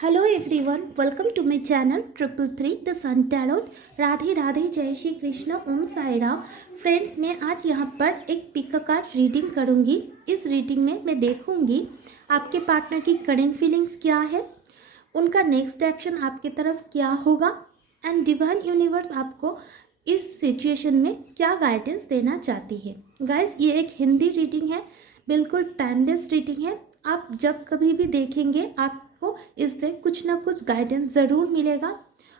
Hello everyone, welcome to my channel 333 the sun tarot. Radhe Radhe, जय Shri Krishna, Om Sai Ram. Friends, मैं आज यहाँ पर एक पिक कार्ड रीडिंग करूँगी। इस रीडिंग में मैं देखूँगी आपके पार्टनर की करेंट फीलिंग्स क्या है, उनका नेक्स्ट एक्शन आपकी तरफ क्या होगा एंड डिवाइन यूनिवर्स आपको इस सिचुएशन में क्या गाइडेंस देना चाहती है। गाइस, ये एक हिंदी रीडिंग है, बिल्कुल टाइमलेस रीडिंग है। आप जब कभी भी देखेंगे आपको इससे कुछ ना कुछ गाइडेंस ज़रूर मिलेगा।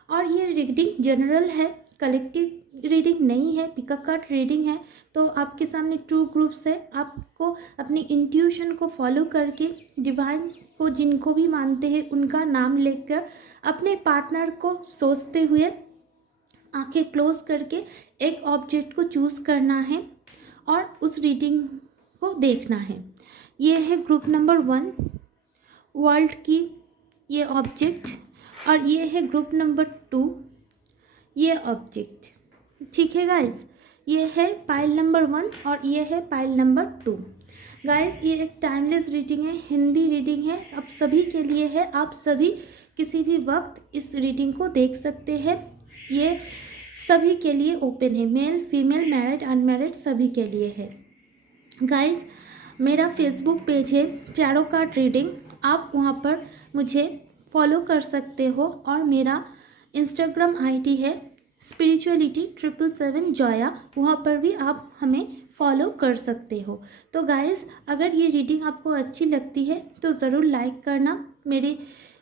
और ये रीडिंग जनरल है, कलेक्टिव रीडिंग नहीं है, पिकअप कार्ड रीडिंग है। तो आपके सामने 2 ग्रुप्स है। आपको अपनी इंट्यूशन को फॉलो करके डिवाइन को जिनको भी मानते हैं उनका नाम लेकर अपने पार्टनर को सोचते हुए आंखें क्लोज करके एक ऑब्जेक्ट को चूज़ करना है और उस रीडिंग को देखना है। ये है ग्रुप नंबर 1, वर्ल्ड की ये ऑब्जेक्ट, और ये है ग्रुप नंबर 2, ये ऑब्जेक्ट। ठीक है गाइस, ये है पाइल नंबर 1 और ये है पाइल नंबर 2। गाइस, ये एक टाइमलेस रीडिंग है, हिंदी रीडिंग है, आप सभी के लिए है। आप सभी किसी भी वक्त इस रीडिंग को देख सकते हैं। ये सभी के लिए ओपन है, मेल फीमेल मैरिड अनमैरिड सभी के लिए है। गाइस, मेरा फेसबुक पेज है टैरो कार्ड रीडिंग, आप वहाँ पर मुझे फॉलो कर सकते हो। और मेरा इंस्टाग्राम आईडी है स्पिरिचुअलिटी 777 जॉया, वहाँ पर भी आप हमें फॉलो कर सकते हो। तो गाइस, अगर ये रीडिंग आपको अच्छी लगती है तो ज़रूर लाइक करना, मेरे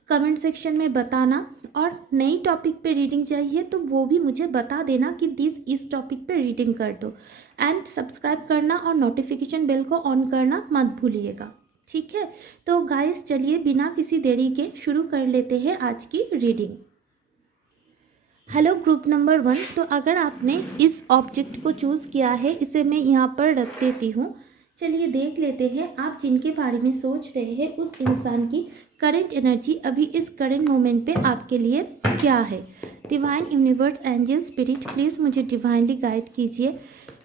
कमेंट सेक्शन में बताना, और नई टॉपिक पे रीडिंग चाहिए तो वो भी मुझे बता देना कि इस टॉपिक पे रीडिंग कर दो। एंड सब्सक्राइब करना और नोटिफिकेशन बेल को ऑन करना मत भूलिएगा। ठीक है, तो गाइस चलिए बिना किसी देरी के शुरू कर लेते हैं आज की रीडिंग। हेलो ग्रुप नंबर 1, तो अगर आपने इस ऑब्जेक्ट को चूज़ किया है, इसे मैं यहाँ पर रख देती हूँ। चलिए देख लेते हैं आप जिनके बारे में सोच रहे हैं उस इंसान की करंट एनर्जी अभी इस करंट मोमेंट पे आपके लिए क्या है। Divine universe, angel, spirit, please मुझे डिवाइनली गाइड कीजिए।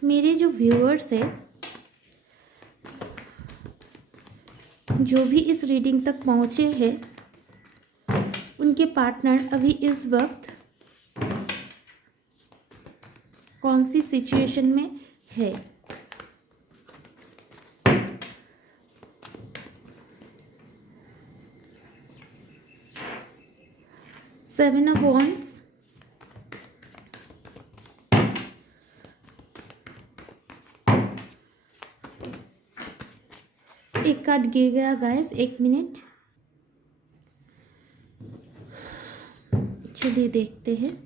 मेरे जो व्यूअर्स है, जो भी इस रीडिंग तक पहुँचे हैं, उनके पार्टनर अभी इस वक्त कौन सी सिचुएशन में है। सेवन ऑफ वॉन्ड्स, एक कार्ड गिर गया गाइस, 1 मिनट। चलिए देखते हैं।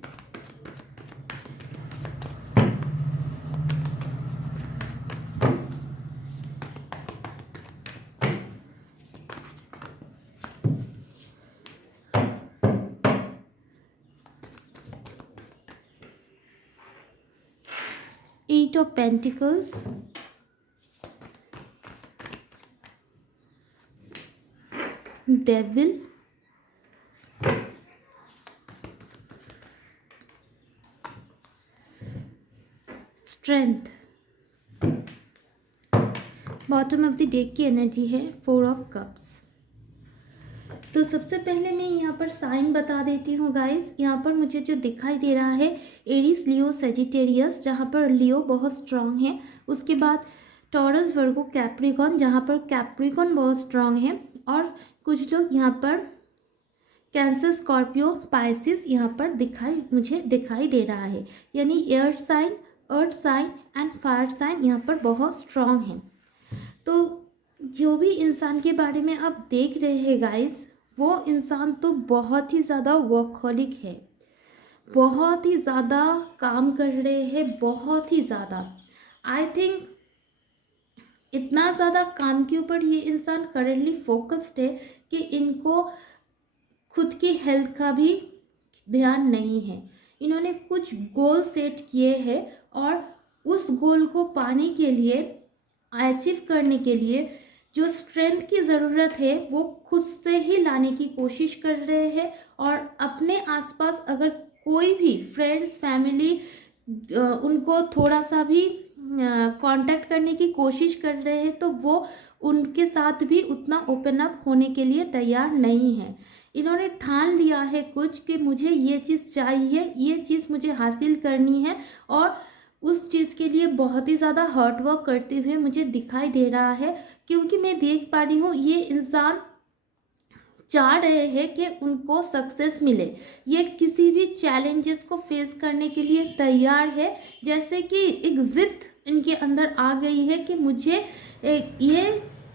Eight of Pentacles, Devil, Strength। Bottom of the deck की एनर्जी है 4 ऑफ कप्स। तो सबसे पहले मैं यहाँ पर साइन बता देती हूँ गाइस। यहाँ पर मुझे जो दिखाई दे रहा है एरीज, लियो, सेजिटेरियस, जहाँ पर लियो बहुत स्ट्रांग है। उसके बाद टॉरस, वर्गो, कैप्रिकॉन, जहाँ पर कैप्रिकॉन बहुत स्ट्रांग है। और कुछ लोग यहाँ पर कैंसर, स्कॉर्पियो, पाइसिस यहाँ पर मुझे दिखाई दे रहा है। यानी earth sign and fire sign यहाँ पर बहुत स्ट्रांग है। तो जो भी इंसान के बारे में आप देख रहे हैं गाइस, वो इंसान तो बहुत ही ज़्यादा वर्कहॉलिक है, बहुत ही ज़्यादा काम कर रहे हैं, बहुत ही ज़्यादा। आई थिंक इतना ज़्यादा काम के ऊपर ये इंसान करेंटली फोकस्ड है कि इनको खुद की हेल्थ का भी ध्यान नहीं है। इन्होंने कुछ गोल सेट किए हैं और उस गोल को पाने के लिए, अचीव करने के लिए जो स्ट्रेंथ की ज़रूरत है वो खुद से ही लाने की कोशिश कर रहे हैं। और अपने आसपास अगर कोई भी फ्रेंड्स, फैमिली उनको थोड़ा सा भी कांटेक्ट करने की कोशिश कर रहे हैं तो वो उनके साथ भी उतना ओपन अप होने के लिए तैयार नहीं है। इन्होंने ठान लिया है कुछ कि मुझे ये चीज़ चाहिए, ये चीज़ मुझे हासिल करनी है, और उस चीज़ के लिए बहुत ही ज़्यादा हार्ड वर्क करते हुए मुझे दिखाई दे रहा है। क्योंकि मैं देख पा रही हूँ ये इंसान चाह रहे हैं कि उनको सक्सेस मिले। ये किसी भी चैलेंजेस को फेस करने के लिए तैयार है, जैसे कि एक जिद इनके अंदर आ गई है कि मुझे ये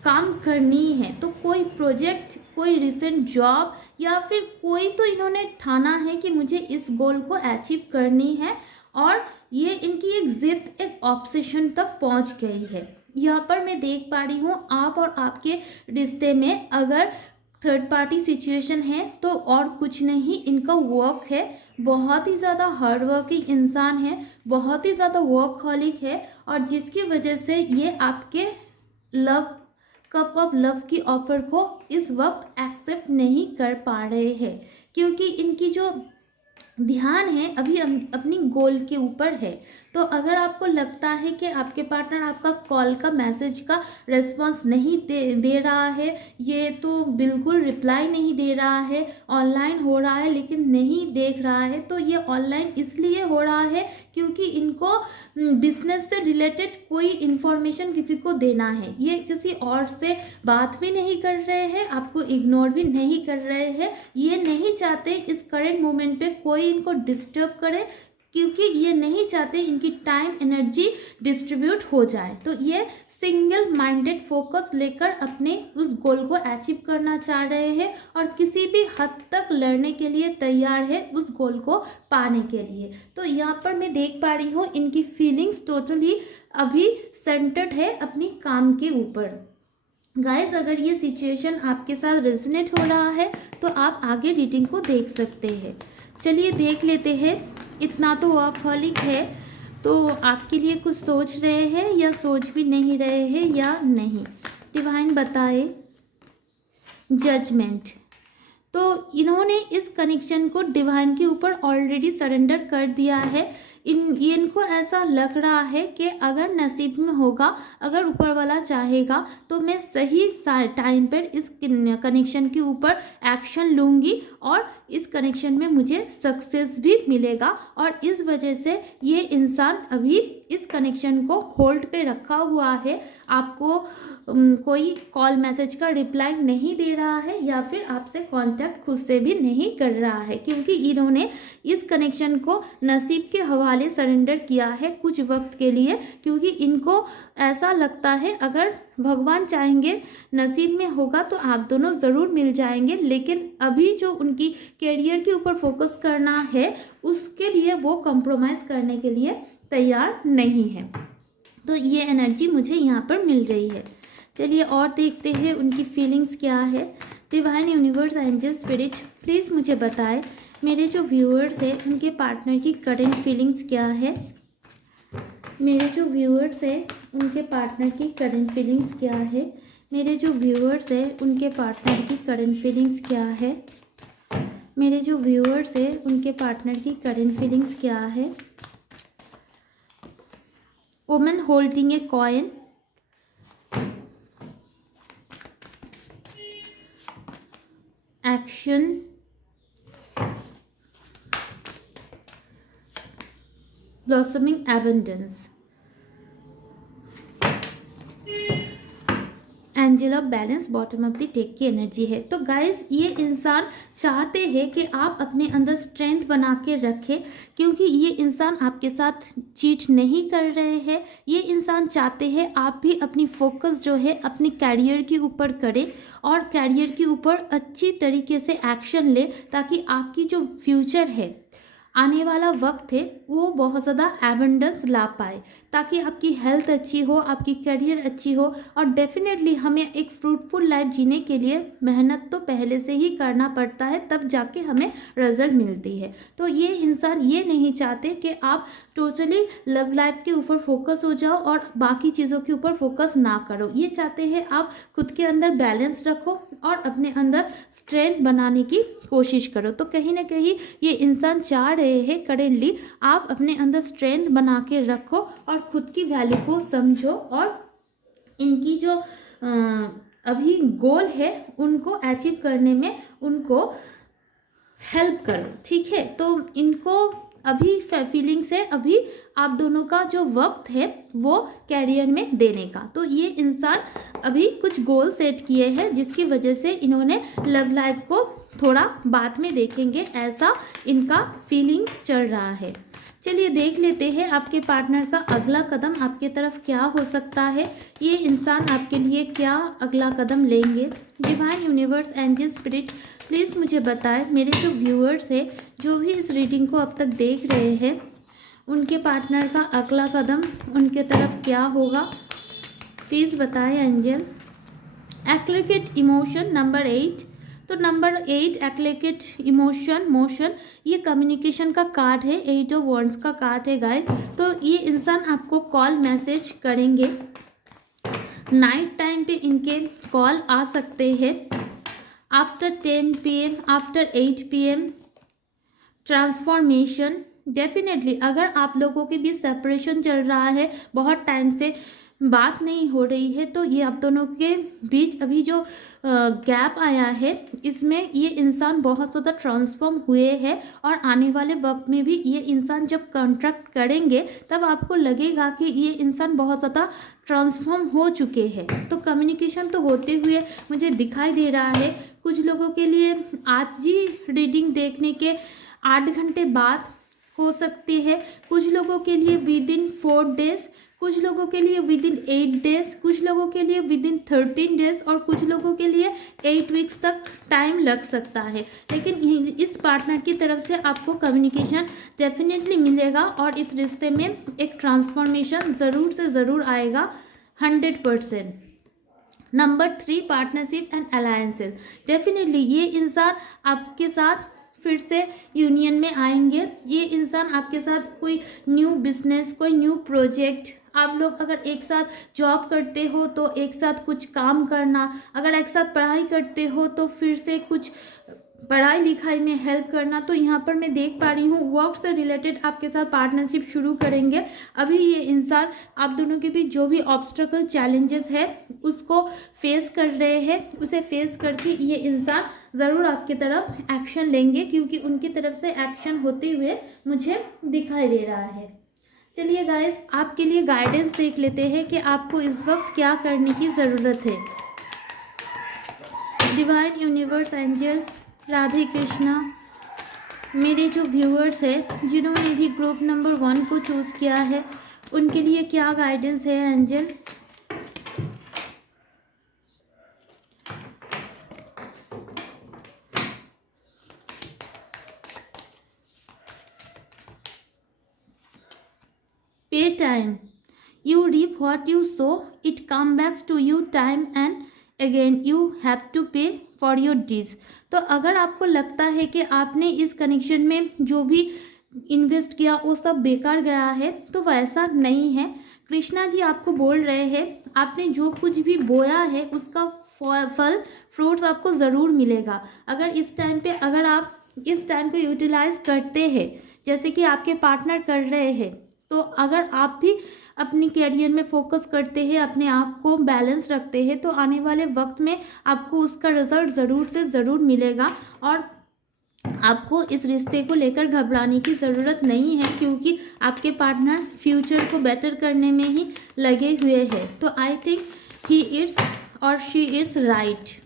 काम करनी है। तो कोई प्रोजेक्ट, कोई रिसेंट जॉब, या फिर कोई तो इन्होंने ठाना है कि मुझे इस गोल को अचीव करनी है, और ये इनकी एक जिद, एक ऑब्सेशन तक पहुंच गई है। यहाँ पर मैं देख पा रही हूँ आप और आपके रिश्ते में अगर थर्ड पार्टी सिचुएशन है तो और कुछ नहीं, इनका वर्क है। बहुत ही ज़्यादा हार्ड वर्किंग इंसान है, बहुत ही ज़्यादा वर्कहॉलिक है, और जिसकी वजह से ये आपके लव कप ऑफ लव की ऑफर को इस वक्त एक्सेप्ट नहीं कर पा रहे हैं। क्योंकि इनकी जो ध्यान है अभी अपनी गोल के ऊपर है। तो अगर आपको लगता है कि आपके पार्टनर आपका कॉल का, मैसेज का रिस्पॉन्स नहीं दे रहा है, ये तो बिल्कुल रिप्लाई नहीं दे रहा है, ऑनलाइन हो रहा है लेकिन नहीं देख रहा है, तो ये ऑनलाइन इसलिए हो रहा है क्योंकि इनको बिजनेस से रिलेटेड कोई इन्फॉर्मेशन किसी को देना है। ये किसी और से बात भी नहीं कर रहे हैं, आपको इग्नोर भी नहीं कर रहे हैं। ये नहीं चाहते इस करेंट मोमेंट पे कोई इनको डिस्टर्ब करे, क्योंकि ये नहीं चाहते इनकी टाइम एनर्जी डिस्ट्रीब्यूट हो जाए। तो ये सिंगल माइंडेड फोकस लेकर अपने उस गोल को अचीव करना चाह रहे हैं, और किसी भी हद तक लड़ने के लिए तैयार है उस गोल को पाने के लिए। तो यहाँ पर मैं देख पा रही हूँ इनकी फीलिंग्स टोटली अभी सेंटर्ड है अपनी काम के ऊपर। गाइस, अगर ये सिचुएशन आपके साथ रेजोनेट हो रहा है तो आप आगे रीडिंग को देख सकते हैं। चलिए देख लेते हैं। इतना तो वर्कहॉलिक है, तो आपके लिए कुछ सोच रहे हैं या सोच भी नहीं रहे हैं या नहीं, डिवाइन बताए। जजमेंट। तो इन्होंने इस कनेक्शन को डिवाइन के ऊपर ऑलरेडी सरेंडर कर दिया है। इनको ऐसा लग रहा है कि अगर नसीब में होगा, अगर ऊपर वाला चाहेगा, तो मैं सही टाइम पर इस कनेक्शन के ऊपर एक्शन लूँगी और इस कनेक्शन में मुझे सक्सेस भी मिलेगा। और इस वजह से ये इंसान अभी इस कनेक्शन को होल्ड पे रखा हुआ है। आपको कोई कॉल मैसेज का रिप्लाई नहीं दे रहा है, या फिर आपसे कांटेक्ट खुद से भी नहीं कर रहा है, क्योंकि इन्होंने इस कनेक्शन को नसीब के हवाले सरेंडर किया है कुछ वक्त के लिए। क्योंकि इनको ऐसा लगता है अगर भगवान चाहेंगे, नसीब में होगा तो आप दोनों ज़रूर मिल जाएंगे, लेकिन अभी जो उनकी करियर के ऊपर फोकस करना है उसके लिए वो कॉम्प्रोमाइज़ करने के लिए तैयार नहीं है। तो ये एनर्जी मुझे यहाँ पर मिल रही है। चलिए और देखते हैं उनकी फीलिंग्स क्या है। Divine universe, angel, spirit, please मुझे बताएं मेरे जो व्यूअर्स हैं उनके पार्टनर की करंट फीलिंग्स क्या है। मेरे जो व्यूअर्स हैं उनके पार्टनर की करंट फीलिंग्स क्या है। मेरे जो व्यूअर्स हैं उनके पार्टनर की करंट फीलिंग्स क्या है। मेरे जो व्यूअर्स हैं उनके पार्टनर की करंट फीलिंग्स क्या है। Woman holding a coin, action, blossoming abundance, angel of balance, bottom of the deck की एनर्जी है। तो गाइस, ये इंसान चाहते हैं कि आप अपने अंदर स्ट्रेंथ बना के रखें, क्योंकि ये इंसान आपके साथ चीट नहीं कर रहे हैं। ये इंसान चाहते हैं आप भी अपनी फोकस जो है अपने कैरियर के ऊपर करें, और कैरियर के ऊपर अच्छी तरीके से एक्शन ले, ताकि आपकी जो फ्यूचर है, आने वाला वक्त है, वो बहुत ज़्यादा एबंडेंस ला पाए, ताकि आपकी हेल्थ अच्छी हो, आपकी करियर अच्छी हो। और डेफिनेटली हमें एक फ्रूटफुल लाइफ जीने के लिए मेहनत तो पहले से ही करना पड़ता है, तब जाके हमें रिजल्ट मिलती है। तो ये इंसान ये नहीं चाहते कि आप टोटली लव लाइफ के ऊपर फोकस हो जाओ और बाकी चीज़ों के ऊपर फोकस ना करो। ये चाहते हैं आप खुद के अंदर बैलेंस रखो और अपने अंदर स्ट्रेंथ बनाने की कोशिश करो। तो कहीं ना कहीं ये इंसान चाह रहे हैं करेंटली आप अपने अंदर स्ट्रेंथ बना के रखो और खुद की वैल्यू को समझो, और इनकी जो अभी गोल है उनको अचीव करने में उनको हेल्प करो, ठीक है। तो इनको अभी फीलिंग्स है, अभी आप दोनों का जो वक्त है वो कैरियर में देने का। तो ये इंसान अभी कुछ गोल सेट किए हैं जिसकी वजह से इन्होंने लव लाइफ को थोड़ा बाद में देखेंगे, ऐसा इनका फीलिंग्स चल रहा है। चलिए देख लेते हैं आपके पार्टनर का अगला कदम आपके तरफ क्या हो सकता है, ये इंसान आपके लिए क्या अगला कदम लेंगे। Divine universe, angel, spirit, please मुझे बताएं मेरे जो व्यूअर्स हैं, जो भी इस रीडिंग को अब तक देख रहे हैं, उनके पार्टनर का अगला कदम उनके तरफ क्या होगा, प्लीज़ बताएं एंजल। एक्लिकेट emotion number 8। तो नंबर 8 एक्लिकेट इमोशन मोशन, ये कम्युनिकेशन का कार्ड है, 8 ऑफ वॉन्ड्स का कार्ड है गाइस। तो ये इंसान आपको कॉल मैसेज करेंगे, नाइट टाइम पे इनके कॉल आ सकते हैं, after 10 PM, after 8 PM। Transformation definitely, अगर आप लोगों के बीच सेपरेशन चल रहा है, बहुत टाइम से बात नहीं हो रही है, तो ये आप दोनों के बीच अभी जो गैप आया है, इसमें ये इंसान बहुत ज़्यादा ट्रांसफॉर्म हुए हैं। और आने वाले वक्त में भी ये इंसान जब कॉन्ट्रैक्ट करेंगे तब आपको लगेगा कि ये इंसान बहुत ज़्यादा ट्रांसफॉर्म हो चुके हैं। तो कम्युनिकेशन तो होते हुए मुझे दिखाई दे रहा है। कुछ लोगों के लिए आज ही रीडिंग देखने के 8 घंटे बाद हो सकती है, कुछ लोगों के लिए विद इन 4 डेज, कुछ लोगों के लिए विद इन 8 डेज, कुछ लोगों के लिए विद इन 13 डेज और कुछ लोगों के लिए 8 वीक्स तक टाइम लग सकता है। लेकिन इस पार्टनर की तरफ से आपको कम्युनिकेशन डेफिनेटली मिलेगा और इस रिश्ते में एक ट्रांसफॉर्मेशन ज़रूर से ज़रूर आएगा, 100%। Number 3 partnership and alliances, definitely ये इंसान आपके साथ फिर से यूनियन में आएंगे। ये इंसान आपके साथ कोई न्यू बिजनेस, कोई न्यू प्रोजेक्ट, आप लोग अगर एक साथ जॉब करते हो तो एक साथ कुछ काम करना, अगर एक साथ पढ़ाई करते हो तो फिर से कुछ पढ़ाई लिखाई में हेल्प करना। तो यहाँ पर मैं देख पा रही हूँ वर्क से रिलेटेड आपके साथ पार्टनरशिप शुरू करेंगे। अभी ये इंसान आप दोनों के बीच जो भी ऑब्स्टेकल चैलेंजेस है उसको फेस कर रहे हैं, उसे फेस करके ये इंसान ज़रूर आपकी तरफ एक्शन लेंगे, क्योंकि उनकी तरफ से एक्शन होते हुए मुझे दिखाई दे रहा है। चलिए गाइस, आपके लिए गाइडेंस देख लेते हैं कि आपको इस वक्त क्या करने की ज़रूरत है। Divine universe, angel, Radhe Krishna, मेरे जो व्यूअर्स हैं जिन्होंने भी ग्रुप नंबर 1 को चूज़ किया है, उनके लिए क्या गाइडेंस है एंजल। पे time, you reap what you sow, it comes back to you time and again, you have to pay for your deeds। तो अगर आपको लगता है कि आपने इस कनेक्शन में जो भी इन्वेस्ट किया वो सब बेकार गया है, तो वैसा नहीं है। कृष्णा जी आपको बोल रहे हैं आपने जो कुछ भी बोया है उसका फल फ्रूट्स आपको ज़रूर मिलेगा। अगर इस टाइम पे अगर आप इस टाइम को यूटिलाइज करते हैं जैसे कि आपके पार्टनर कर रहे हैं, तो अगर आप भी अपने कैरियर में फोकस करते हैं, अपने आप को बैलेंस रखते हैं, तो आने वाले वक्त में आपको उसका रिजल्ट ज़रूर से ज़रूर मिलेगा। और आपको इस रिश्ते को लेकर घबराने की ज़रूरत नहीं है, क्योंकि आपके पार्टनर फ्यूचर को बेटर करने में ही लगे हुए हैं। तो आई थिंक ही इज़ और she is right.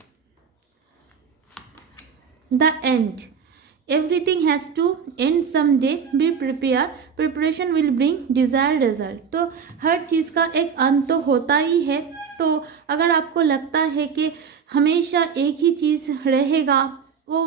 The end, everything has to end someday, be prepared, preparation will bring desired result। तो हर चीज़ का एक अंत तो होता ही है। तो अगर आपको लगता है कि हमेशा एक ही चीज़ रहेगा, वो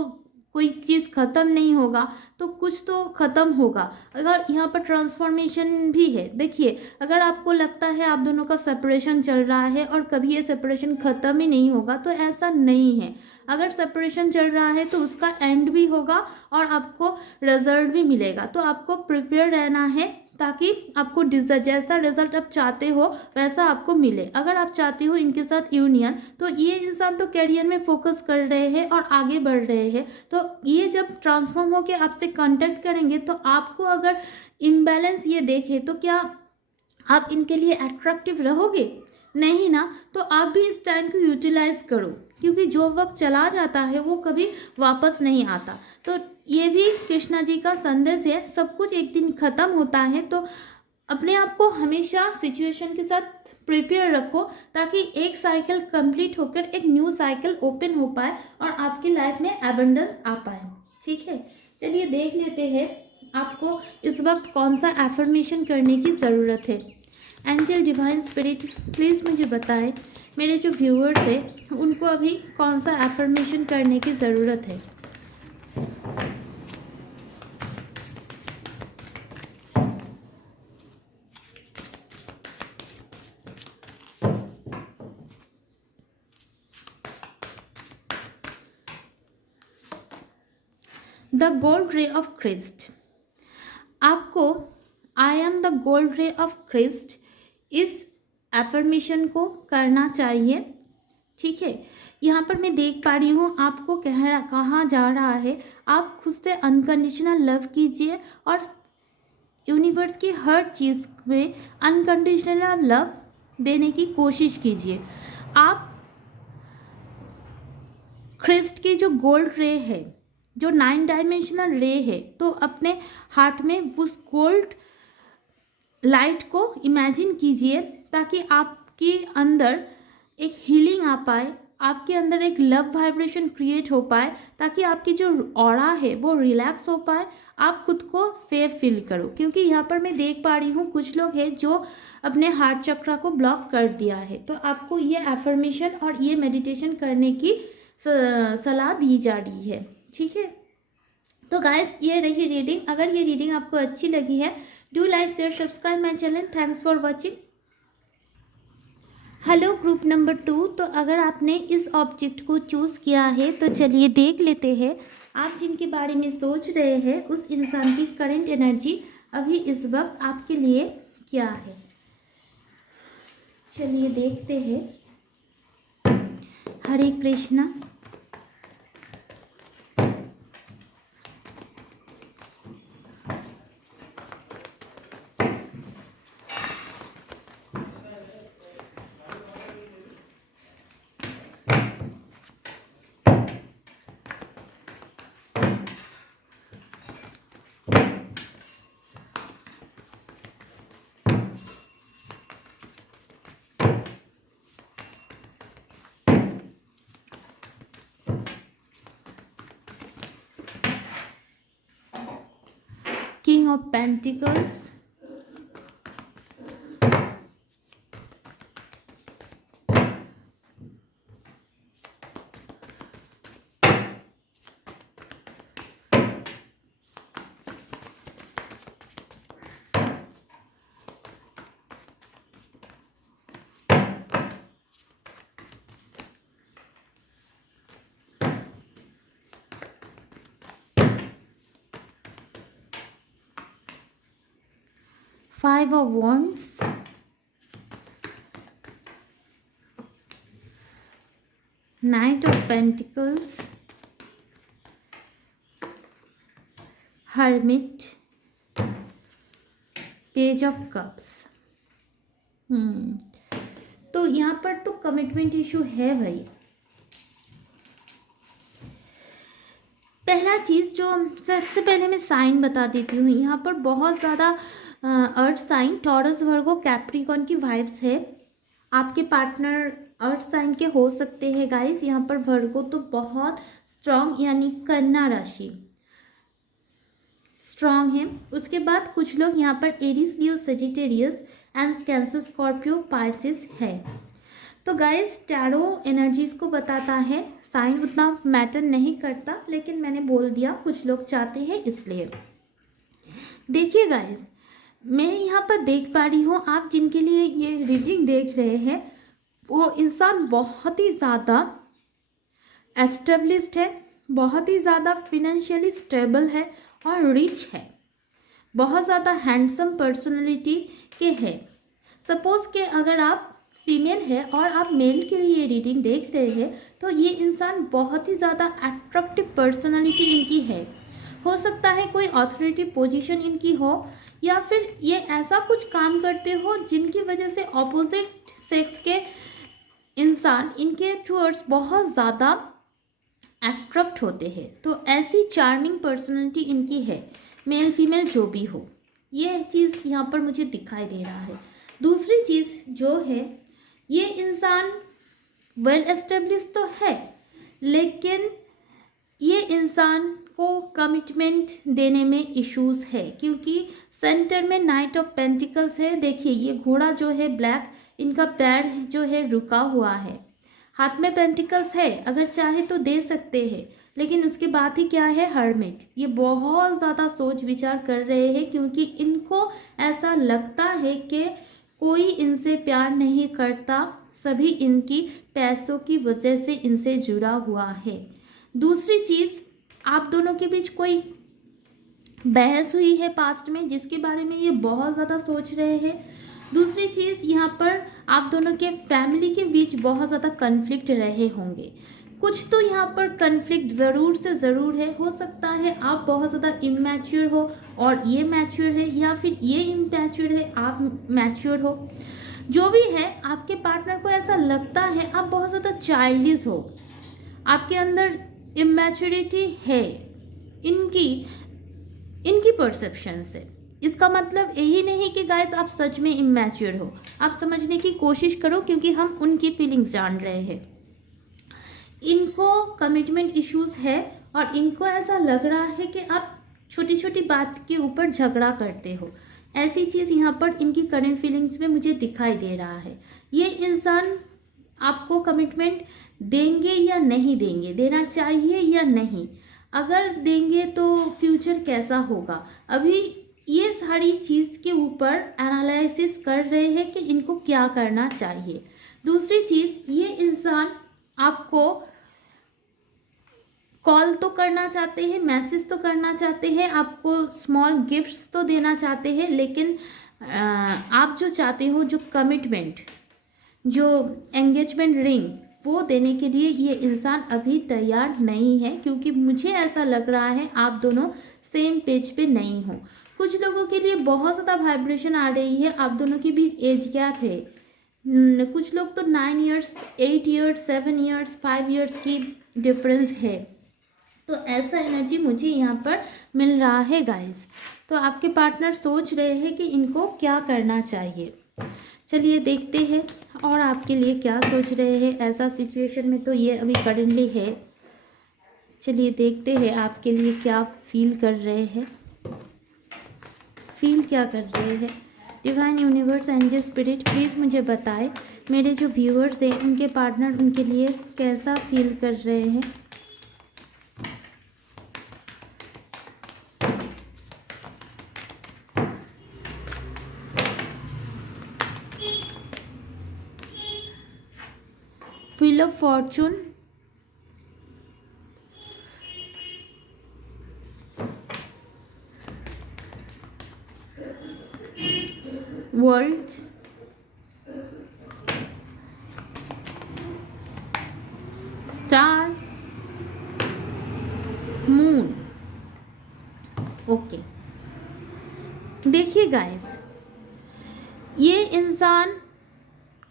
कोई चीज़ ख़त्म नहीं होगा, तो कुछ तो ख़त्म होगा। अगर यहाँ पर ट्रांसफॉर्मेशन भी है, देखिए अगर आपको लगता है आप दोनों का सेपरेशन चल रहा है और कभी ये सेपरेशन ख़त्म ही नहीं होगा, तो ऐसा नहीं है। अगर सेपरेशन चल रहा है तो उसका एंड भी होगा और आपको रिजल्ट भी मिलेगा। तो आपको प्रिपेयर रहना है ताकि आपको जैसा रिजल्ट आप चाहते हो वैसा आपको मिले। अगर आप चाहते हो इनके साथ यूनियन, तो ये इंसान तो कैरियर में फोकस कर रहे हैं और आगे बढ़ रहे हैं। तो ये जब ट्रांसफॉर्म होकर आपसे कांटेक्ट करेंगे, तो आपको अगर इम्बैलेंस ये देखे तो क्या आप इनके लिए अट्रैक्टिव रहोगे? नहीं ना, तो आप भी इस टाइम को यूटिलाइज करो, क्योंकि जो वक्त चला जाता है वो कभी वापस नहीं आता। तो ये भी कृष्णा जी का संदेश है, सब कुछ एक दिन ख़त्म होता है, तो अपने आप को हमेशा सिचुएशन के साथ प्रिपेयर रखो, ताकि एक साइकिल कंप्लीट होकर एक न्यू साइकिल ओपन हो पाए और आपकी लाइफ में एबंडेंस आ पाए। ठीक है, चलिए देख लेते हैं आपको इस वक्त कौन सा एफर्मेशन करने की ज़रूरत है। एंजल डिवाइन स्पिरिट प्लीज़ मुझे बताएं, मेरे जो व्यूअर्स हैं उनको अभी कौन सा एफर्मेशन करने की ज़रूरत है। The gold ray of Christ, आपको I am the gold ray of Christ इस एफर्मेशन को करना चाहिए। ठीक है, यहाँ पर मैं देख पा रही हूँ आपको कहा जा रहा है आप खुद से अनकंडीशनल लव कीजिए और यूनिवर्स की हर चीज़ में अनकंडीशनल लव देने की कोशिश कीजिए। आप क्रिस्ट की जो गोल्ड रे है, जो 9 डायमेंशनल रे है, तो अपने हार्ट में उस गोल्ड लाइट को इमेजिन कीजिए, ताकि आपके अंदर एक हीलिंग आ पाए, आपके अंदर एक लव वाइब्रेशन क्रिएट हो पाए, ताकि आपकी जो ऑरा है वो रिलैक्स हो पाए, आप खुद को सेफ फील करो। क्योंकि यहाँ पर मैं देख पा रही हूँ कुछ लोग हैं जो अपने हार्ट चक्रा को ब्लॉक कर दिया है, तो आपको ये एफर्मेशन और ये मेडिटेशन करने की सलाह दी जा रही है। ठीक है, तो गाइस ये रही रीडिंग। अगर ये रीडिंग आपको अच्छी लगी है, do like share subscribe my channel. Thanks for watching. Hello group number 2, तो अगर आपने इस ऑब्जेक्ट को चूज़ किया है तो चलिए देख लेते हैं आप जिनके बारे में सोच रहे हैं उस इंसान की करंट एनर्जी अभी इस वक्त आपके लिए क्या है। चलिए देखते हैं। हरे Krishna. King of Pentacles, Five of Wands, Knight of Pentacles, Hermit, Page of Cups। तो यहाँ पर तो कमिटमेंट इशू है भाई। पहला चीज़ जो सबसे पहले मैं साइन बता देती हूँ, यहाँ पर बहुत ज़्यादा earth sign Taurus Virgo Capricorn की वाइब्स है। आपके पार्टनर अर्थ साइन के हो सकते हैं गाइस। यहाँ पर वर्गो तो बहुत स्ट्रॉन्ग, यानी कन्या राशि स्ट्रॉन्ग है। उसके बाद कुछ लोग यहाँ पर Aries, Leo, Sagittarius and cancer, Scorpio, Pisces है। तो गाइस टैरो एनर्जीज को बताता है, साइन उतना मैटर नहीं करता, लेकिन मैंने बोल दिया कुछ लोग चाहते हैं इसलिए। देखिए गाइस, मैं यहाँ पर देख पा रही हूँ आप जिनके लिए ये रीडिंग देख रहे हैं वो इंसान बहुत ही ज़्यादा एस्टेब्लिश्ड है, बहुत ही ज़्यादा फिनेंशियली स्टेबल है और रिच है, बहुत ज़्यादा हैंडसम पर्सनैलिटी के है। सपोज़ कि अगर आप फीमेल है और आप मेल के लिए रीडिंग देख रहे हैं तो ये इंसान बहुत ही ज़्यादा अट्रैक्टिव पर्सनालिटी इनकी है, हो सकता है कोई अथॉरिटी पोजीशन इनकी हो, या फिर ये ऐसा कुछ काम करते हो जिनकी वजह से ऑपोजिट सेक्स के इंसान इनके टूवर्ड्स बहुत ज़्यादा अट्रैक्ट होते हैं। तो ऐसी चार्मिंग पर्सनैलिटी इनकी है, मेल फीमेल जो भी हो, ये चीज़ यहाँ पर मुझे दिखाई दे रहा है। दूसरी चीज़ जो है, ये इंसान वेल एस्टेब्लिश तो है, लेकिन ये इंसान को कमिटमेंट देने में इश्यूज है, क्योंकि सेंटर में नाइट ऑफ पेंटिकल्स है। देखिए ये घोड़ा जो है ब्लैक, इनका पैर जो है रुका हुआ है, हाथ में पेंटिकल्स है, अगर चाहे तो दे सकते हैं, लेकिन उसके बाद ही क्या है, हर्मिट। ये बहुत ज़्यादा सोच विचार कर रहे हैं, क्योंकि इनको ऐसा लगता है कि कोई इनसे प्यार नहीं करता, सभी इनकी पैसों की वजह से इनसे जुड़ा हुआ है। दूसरी चीज़, आप दोनों के बीच कोई बहस हुई है पास्ट में, जिसके बारे में ये बहुत ज़्यादा सोच रहे हैं। दूसरी चीज़, यहाँ पर आप दोनों के फैमिली के बीच बहुत ज़्यादा कन्फ्लिक्ट रहे होंगे। कुछ तो यहाँ पर कन्फ्लिक्ट ज़रूर से ज़रूर है। हो सकता है आप बहुत ज़्यादा इमैच्योर हो और ये मैच्योर है, या फिर ये इमैच्योर है आप मैच्योर हो। जो भी है, आपके पार्टनर को ऐसा लगता है आप बहुत ज़्यादा चाइल्डिश हो, आपके अंदर इमैच्योरिटी है इनकी परसेप्शन से। इसका मतलब यही नहीं कि गाइस आप सच में इमैच्योर हो, आप समझने की कोशिश करो, क्योंकि हम उनकी फीलिंग्स जान रहे हैं। इनको कमिटमेंट इश्यूज है और इनको ऐसा लग रहा है कि आप छोटी छोटी बात के ऊपर झगड़ा करते हो। ऐसी चीज़ यहाँ पर इनकी करंट फीलिंग्स में मुझे दिखाई दे रहा है। ये इंसान आपको कमिटमेंट देंगे या नहीं देंगे, देना चाहिए या नहीं, अगर देंगे तो फ्यूचर कैसा होगा, अभी ये सारी चीज़ के ऊपर एनालिसिस कर रहे हैं कि इनको क्या करना चाहिए। दूसरी चीज़, ये इंसान आपको कॉल तो करना चाहते हैं, मैसेज तो करना चाहते हैं, आपको स्मॉल गिफ्ट्स तो देना चाहते हैं, लेकिन आप जो चाहते हो, जो कमिटमेंट, जो एंगेजमेंट रिंग, वो देने के लिए ये इंसान अभी तैयार नहीं है, क्योंकि मुझे ऐसा लग रहा है आप दोनों सेम पेज पे नहीं हो। कुछ लोगों के लिए बहुत ज़्यादा वाइब्रेशन आ रही है, आप दोनों के बीच एज गैप है। कुछ लोग तो 9 ईयर्स, 8 ईयर्स, 7 ईयर्स, 5 ईयर्स की डिफरेंस है। तो ऐसा एनर्जी मुझे यहाँ पर मिल रहा है गाइस। तो आपके पार्टनर सोच रहे हैं कि इनको क्या करना चाहिए। चलिए देखते हैं और आपके लिए क्या सोच रहे हैं। ऐसा सिचुएशन में तो ये अभी करंटली है। चलिए देखते हैं आपके लिए क्या फील कर रहे हैं, फील क्या कर रहे हैं। Divine universe, angel spirit, please मुझे बताएं मेरे जो व्यूअर्स हैं उनके पार्टनर उनके लिए कैसा फील कर रहे हैं। Wheel of Fortune, world, star, moon. Okay, देखिए गाइस, ये इंसान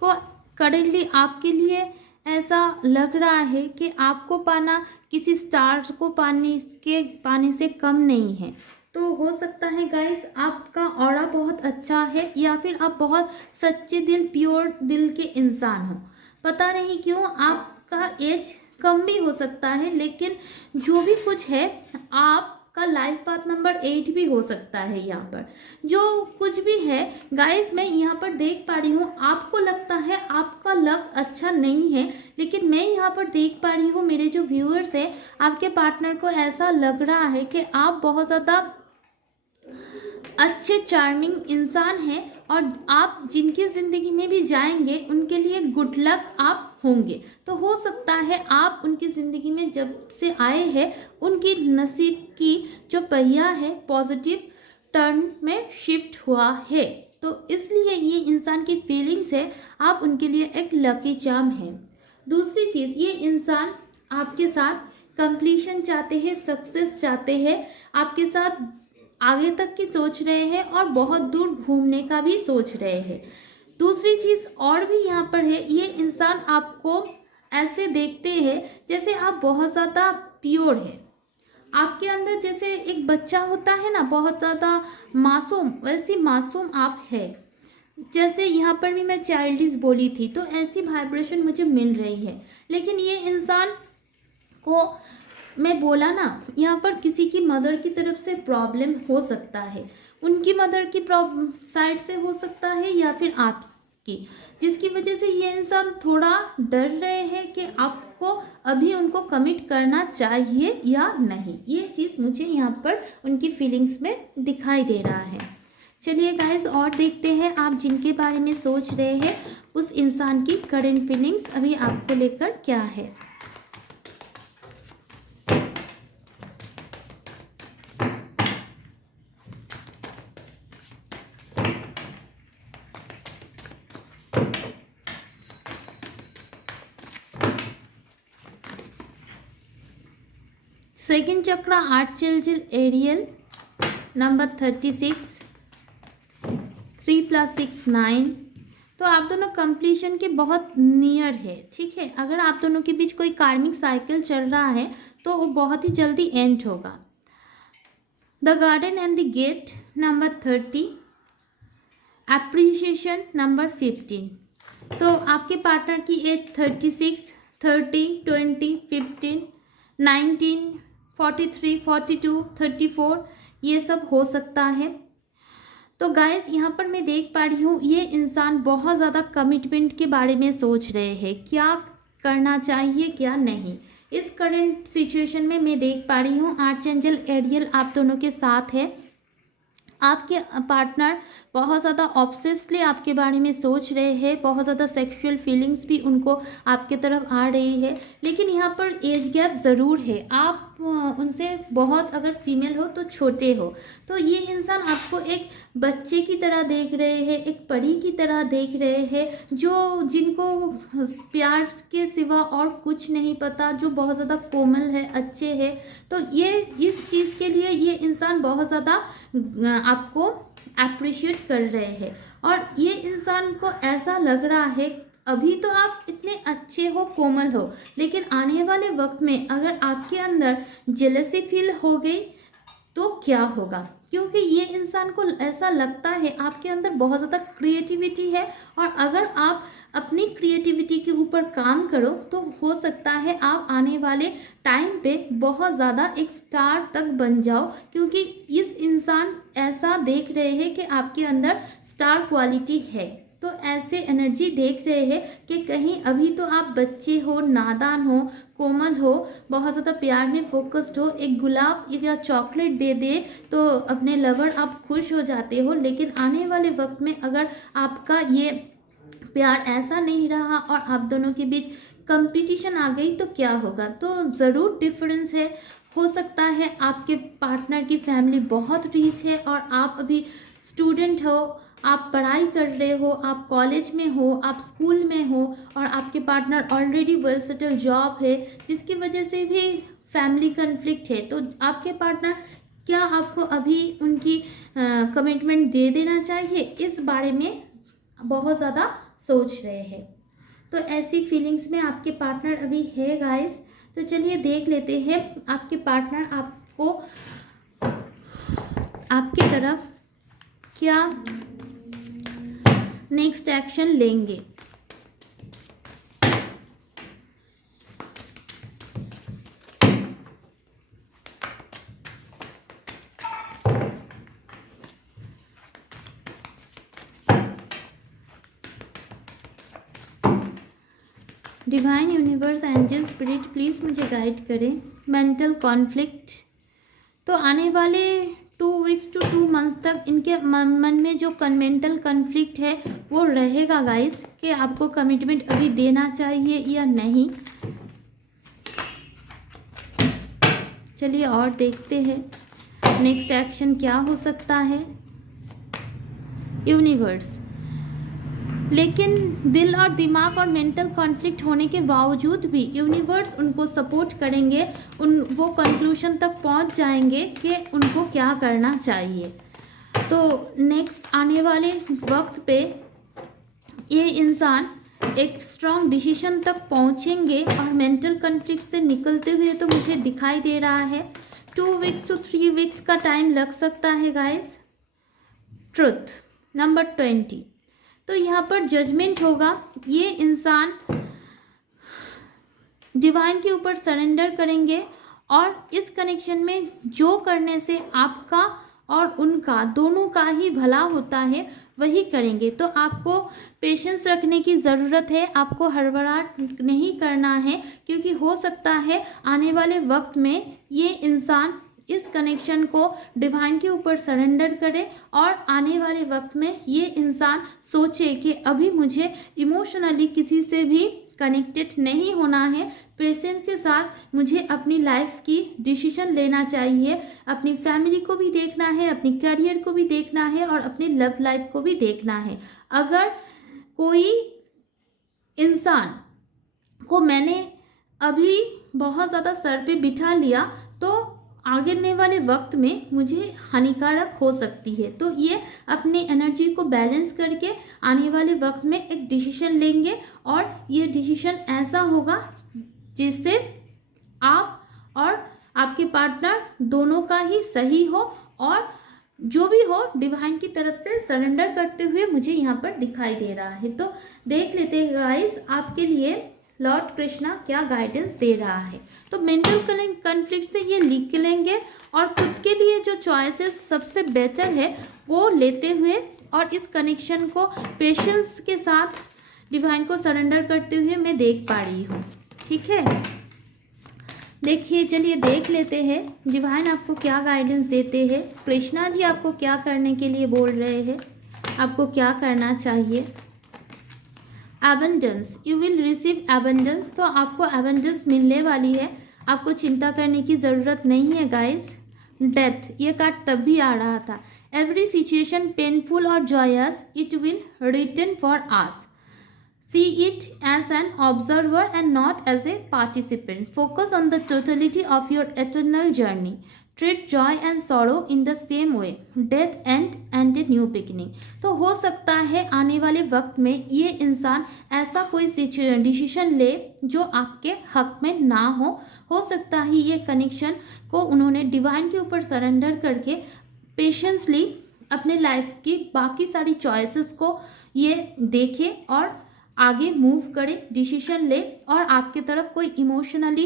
को करेंटली आपके लिए ऐसा लग रहा है कि आपको पाना किसी स्टार को पाने से कम नहीं है। तो हो सकता है गाइस आपका ऑरा बहुत अच्छा है, या फिर आप बहुत सच्चे दिल, प्योर दिल के इंसान हो। पता नहीं क्यों आपका एज कम भी हो सकता है, लेकिन जो भी कुछ है, आपका लाइफ पाथ नंबर 8 भी हो सकता है। यहाँ पर जो कुछ भी है गाइस, मैं यहाँ पर देख पा रही हूँ, आपको लगता है आपका लक अच्छा नहीं है, लेकिन मैं यहाँ पर देख पा रही हूँ मेरे जो व्यूअर्स हैं, आपके पार्टनर को ऐसा लग रहा है कि आप बहुत ज़्यादा अच्छे चार्मिंग इंसान हैं, और आप जिनकी ज़िंदगी में भी जाएंगे उनके लिए गुड लक आप होंगे। तो हो सकता है आप उनकी ज़िंदगी में जब से आए हैं, उनकी नसीब की जो पहिया है पॉजिटिव टर्न में शिफ्ट हुआ है। तो इसलिए ये इंसान की फीलिंग्स है, आप उनके लिए एक लकी चार्म है। दूसरी चीज़, ये इंसान आपके साथ कंप्लीशन चाहते हैं, सक्सेस चाहते हैं, आपके साथ आगे तक की सोच रहे हैं और बहुत दूर घूमने का भी सोच रहे हैं। दूसरी चीज़ और भी यहाँ पर है, ये इंसान आपको ऐसे देखते हैं जैसे आप बहुत ज़्यादा प्योर है, आपके अंदर जैसे एक बच्चा होता है ना, बहुत ज़्यादा मासूम, वैसी मासूम आप है। जैसे यहाँ पर भी मैं चाइल्डिश बोली थी, तो ऐसी वाइब्रेशन मुझे मिल रही है। लेकिन ये इंसान को मैं बोला ना, यहाँ पर किसी की मदर की तरफ से प्रॉब्लम हो सकता है, उनकी मदर की साइड से हो सकता है या फिर आपकी, जिसकी वजह से ये इंसान थोड़ा डर रहे हैं कि आपको अभी उनको कमिट करना चाहिए या नहीं। ये चीज़ मुझे यहाँ पर उनकी फीलिंग्स में दिखाई दे रहा है। चलिए गाइस और देखते हैं आप जिनके बारे में सोच रहे हैं उस इंसान की करंट फीलिंग्स अभी आपको लेकर क्या है। सेकंड चक्र आर्चेंजल एरियल नंबर 36, 3 + 6 9। तो आप दोनों कंप्लीशन के बहुत नियर है, ठीक है। अगर आप दोनों के बीच कोई कार्मिक साइकिल चल रहा है तो वो बहुत ही जल्दी एंड होगा। The garden and the gate number 30, appreciation number 15। तो आपके पार्टनर की एज 36, 30, 20, 15, 19, 43, 42, 34 ये सब हो सकता है। तो गाइस यहाँ पर मैं देख पा रही हूँ ये इंसान बहुत ज़्यादा कमिटमेंट के बारे में सोच रहे हैं, क्या करना चाहिए क्या नहीं। इस करंट सिचुएशन में मैं देख पा रही हूँ आर्चेंजल एरियल आप दोनों के साथ है। आपके पार्टनर बहुत ज़्यादा ऑब्सेस्डली आपके बारे में सोच रहे हैं, बहुत ज़्यादा सेक्सुअल फीलिंग्स भी उनको आपके तरफ आ रही है। लेकिन यहाँ पर एज गैप ज़रूर है, आप उनसे बहुत, अगर फीमेल हो तो छोटे हो। तो ये इंसान आपको एक बच्चे की तरह देख रहे हैं, एक परी की तरह देख रहे हैं, जो जिनको प्यार के सिवा और कुछ नहीं पता, जो बहुत ज़्यादा कोमल है, अच्छे है। तो ये इस चीज़ के लिए ये इंसान बहुत ज़्यादा आपको अप्रिशिएट कर रहे हैं। और ये इंसान को ऐसा लग रहा है अभी तो आप इतने अच्छे हो, कोमल हो, लेकिन आने वाले वक्त में अगर आपके अंदर जेलसी फील हो गई तो क्या होगा। क्योंकि ये इंसान को ऐसा लगता है आपके अंदर बहुत ज़्यादा क्रिएटिविटी है, और अगर आप अपनी क्रिएटिविटी के ऊपर काम करो तो हो सकता है आप आने वाले टाइम पे बहुत ज़्यादा एक स्टार तक बन जाओ। क्योंकि इस इंसान ऐसा देख रहे हैं कि आपके अंदर स्टार क्वालिटी है, तो ऐसे एनर्जी देख रहे हैं कि कहीं अभी तो आप बच्चे हो, नादान हो, कोमल हो, बहुत ज़्यादा प्यार में फोकस्ड हो, एक गुलाब या चॉकलेट दे दे तो अपने लवर आप खुश हो जाते हो। लेकिन आने वाले वक्त में अगर आपका ये प्यार ऐसा नहीं रहा और आप दोनों के बीच कंपटीशन आ गई तो क्या होगा। तो ज़रूर डिफरेंस है। हो सकता है आपके पार्टनर की फैमिली बहुत रिच है और आप अभी स्टूडेंट हो, आप पढ़ाई कर रहे हो, आप कॉलेज में हो, आप स्कूल में हो, और आपके partner already well settle job है, जिसकी वजह से भी फैमिली कन्फ्लिक्ट है। तो आपके पार्टनर क्या आपको अभी उनकी कमिटमेंट दे देना चाहिए, इस बारे में बहुत ज़्यादा सोच रहे हैं। तो ऐसी फीलिंग्स में आपके पार्टनर अभी है गाइस। तो चलिए देख लेते हैं आपके पार्टनर आपको आपकी तरफ क्या नेक्स्ट एक्शन लेंगे। Divine universe angel spirit please मुझे गाइड करें। मेंटल कॉन्फ्लिक्ट, तो आने वाले 2 वीक्स to 2 मंथ्स तक इनके मन में जो मेंटल कॉन्फ्लिक्ट है वो रहेगा गाइस, कि आपको कमिटमेंट अभी देना चाहिए या नहीं। चलिए और देखते हैं नेक्स्ट एक्शन क्या हो सकता है। यूनिवर्स, लेकिन दिल और दिमाग और मेंटल कॉन्फ्लिक्ट होने के बावजूद भी यूनिवर्स उनको सपोर्ट करेंगे, वो कंक्लूजन तक पहुंच जाएंगे कि उनको क्या करना चाहिए। तो नेक्स्ट आने वाले वक्त पे ये इंसान एक स्ट्रॉन्ग डिसीजन तक पहुंचेंगे और मेंटल कॉन्फ्लिक्ट से निकलते हुए तो मुझे दिखाई दे रहा है 2 वीक्स to 3 वीक्स का टाइम लग सकता है गाइस। ट्रुथ नंबर 20, तो यहाँ पर जजमेंट होगा। ये इंसान डिवाइन के ऊपर सरेंडर करेंगे और इस कनेक्शन में जो करने से आपका और उनका दोनों का ही भला होता है वही करेंगे। तो आपको पेशेंस रखने की ज़रूरत है, आपको हड़बड़ाहट नहीं करना है, क्योंकि हो सकता है आने वाले वक्त में ये इंसान इस कनेक्शन को डिवाइन के ऊपर सरेंडर करे और आने वाले वक्त में ये इंसान सोचे कि अभी मुझे इमोशनली किसी से भी कनेक्टेड नहीं होना है, पेशेंस के साथ मुझे अपनी लाइफ की डिसीजन लेना चाहिए, अपनी फैमिली को भी देखना है, अपनी करियर को भी देखना है और अपनी लव लाइफ को भी देखना है। अगर कोई इंसान को मैंने अभी बहुत ज़्यादा सर पे बिठा लिया तो आगे वाले वक्त में मुझे हानिकारक हो सकती है। तो ये अपनी एनर्जी को बैलेंस करके आने वाले वक्त में एक डिसीजन लेंगे और ये डिसीजन ऐसा होगा जिससे आप और आपके पार्टनर दोनों का ही सही हो और जो भी हो डिवाइन की तरफ से सरेंडर करते हुए मुझे यहाँ पर दिखाई दे रहा है। तो देख लेते हैं गाइस आपके लिए लॉर्ड कृष्णा क्या गाइडेंस दे रहा है। तो मेंटल कॉन्फ्लिक्ट से ये लिख लेंगे और खुद के लिए जो चॉइसेस सबसे बेटर है वो लेते हुए और इस कनेक्शन को पेशेंस के साथ डिवाइन को सरेंडर करते हुए मैं देख पा रही हूँ। ठीक है, देखिए चलिए देख लेते हैं डिवाइन आपको क्या गाइडेंस देते हैं, कृष्णा जी आपको क्या करने के लिए बोल रहे हैं, आपको क्या करना चाहिए। Abundance, you will receive abundance, तो आपको एबंडेंस मिलने वाली है, आपको चिंता करने की ज़रूरत नहीं है गाइस। डेथ, ये कार्ड तब भी आ रहा था। एवरी सिचुएशन पेनफुल और joyous it will return for us, see it as an observer and not as a participant, focus on the totality of your eternal journey, treat joy and sorrow in the same way, death and a new beginning। तो हो सकता है आने वाले वक्त में ये इंसान ऐसा कोई डिसीजन ले जो आपके हक में ना हो सकता है ये कनेक्शन को उन्होंने डिवाइन के ऊपर सरेंडर करके पेशेंसली अपने लाइफ की बाकी सारी चॉइसेस को ये देखे और आगे मूव करे, डिसीजन ले और आपके तरफ कोई इमोशनली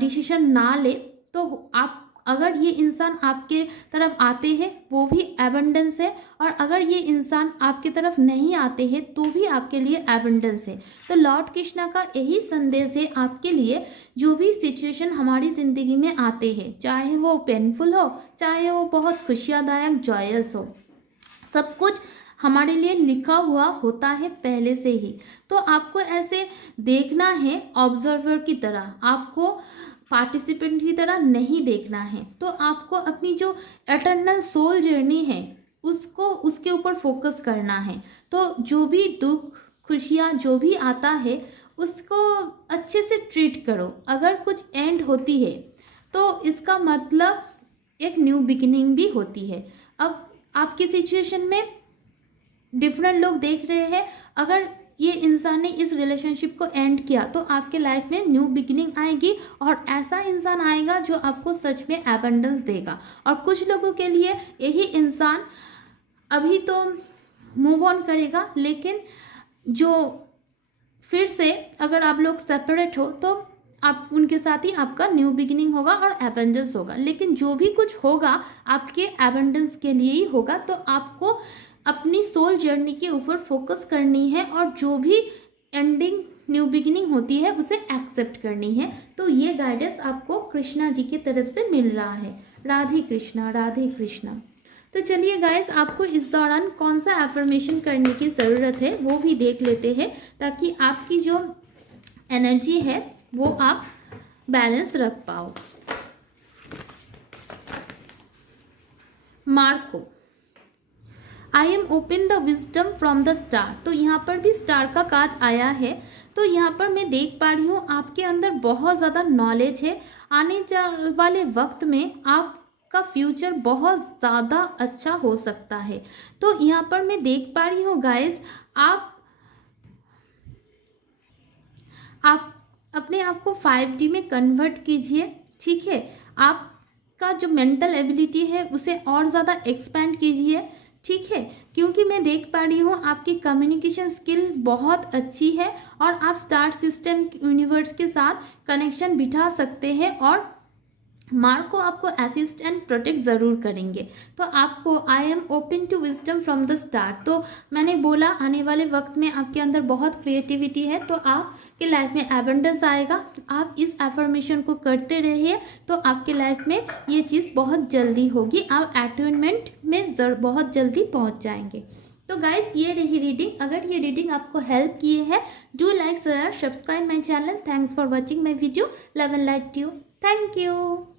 डिसीजन ना ले। तो आप अगर ये इंसान आपके तरफ आते हैं वो भी एबंडेंस है और अगर ये इंसान आपके तरफ नहीं आते हैं तो भी आपके लिए एबंडेंस है। तो लॉर्ड कृष्णा का यही संदेश है आपके लिए, जो भी सिचुएशन हमारी ज़िंदगी में आते हैं, चाहे वो पेनफुल हो चाहे वो बहुत खुशियादायक जॉयस हो, सब कुछ हमारे लिए लिखा हुआ होता है पहले से ही। तो आपको ऐसे देखना है ऑब्जर्वर की तरह, आपको पार्टिसिपेंट की तरह नहीं देखना है। तो आपको अपनी जो एटर्नल सोल जर्नी है उसको उसके ऊपर फोकस करना है। तो जो भी दुख खुशियाँ जो भी आता है उसको अच्छे से ट्रीट करो। अगर कुछ एंड होती है तो इसका मतलब एक न्यू बिगिनिंग भी होती है। अब आपकी सिचुएशन में डिफरेंट लोग देख रहे हैं, अगर ये इंसान ने इस रिलेशनशिप को एंड किया तो आपके लाइफ में न्यू बिगिनिंग आएगी और ऐसा इंसान आएगा जो आपको सच में एबंडेंस देगा। और कुछ लोगों के लिए यही इंसान अभी तो मूव ऑन करेगा, लेकिन जो फिर से अगर आप लोग सेपरेट हो तो आप उनके साथ ही आपका न्यू बिगिनिंग होगा और एबंडेंस होगा। लेकिन जो भी कुछ होगा आपके एबंडेंस के लिए ही होगा। तो आपको अपनी सोल जर्नी के ऊपर फोकस करनी है और जो भी एंडिंग न्यू बिगिनिंग होती है उसे एक्सेप्ट करनी है। तो ये गाइडेंस आपको कृष्णा जी की तरफ से मिल रहा है। राधे कृष्णा राधे कृष्णा। तो चलिए गाइस, आपको इस दौरान कौन सा एफर्मेशन करने की ज़रूरत है वो भी देख लेते हैं, ताकि आपकी जो एनर्जी है वो आप बैलेंस रख पाओ। Marco, I am open the wisdom from the star. तो यहाँ पर भी स्टार का कार्ड आया है। तो यहाँ पर मैं देख पा रही हूँ आपके अंदर बहुत ज़्यादा नॉलेज है। आने वाले वक्त में आपका फ्यूचर बहुत ज़्यादा अच्छा हो सकता है। तो यहाँ पर मैं देख पा रही हूँ गाइस, आप अपने आप को 5D में कन्वर्ट कीजिए, ठीक है। आपका जो मेंटल एबिलिटी है उसे और ज़्यादा एक्सपेंड कीजिए, ठीक है, क्योंकि मैं देख पा रही हूँ आपकी कम्युनिकेशन स्किल बहुत अच्छी है और आप स्टार सिस्टम यूनिवर्स के साथ कनेक्शन बिठा सकते हैं और मार्क को आपको असिस्ट एंड प्रोटेक्ट ज़रूर करेंगे। तो आपको I am open to wisdom from the star, तो मैंने बोला आने वाले वक्त में आपके अंदर बहुत क्रिएटिविटी है, तो आपके लाइफ में एबंडेंस आएगा। आप इस एफर्मेशन को करते रहिए तो आपके लाइफ में ये चीज़ बहुत जल्दी होगी, आप अटेनमेंट में बहुत जल्दी पहुँच जाएंगे। तो गाइस ये रही रीडिंग। अगर ये रीडिंग आपको हेल्प किए है, do like share subscribe my channel. Thanks for watching my video. Love and light you. Thank you.